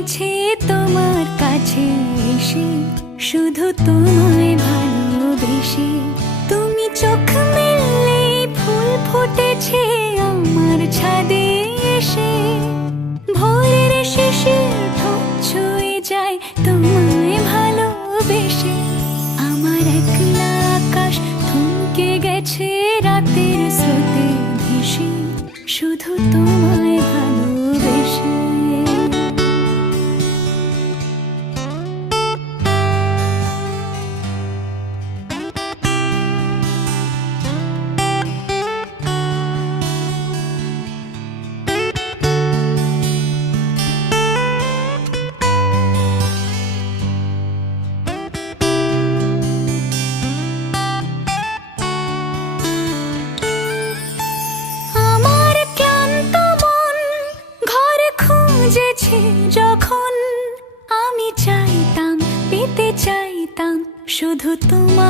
জেগেছে তোমার কাছে এসে, শুধু তোমায় ভালোবেসে। তুমি চোখ মেললে ফুল ফুটেছে আমার ছাদে এসে, ভোরের শিশির ঠোঁট ছুঁয়ে যায় তোমায় ভালোবেসে। আমার একলা আকাশ থমকে গেছে রাতের স্রোতে ভেসে, শুধু তোমায় ভালোবেসে। যখন আমি চাইতাম, পেতে চাইতাম শুধু তোমার।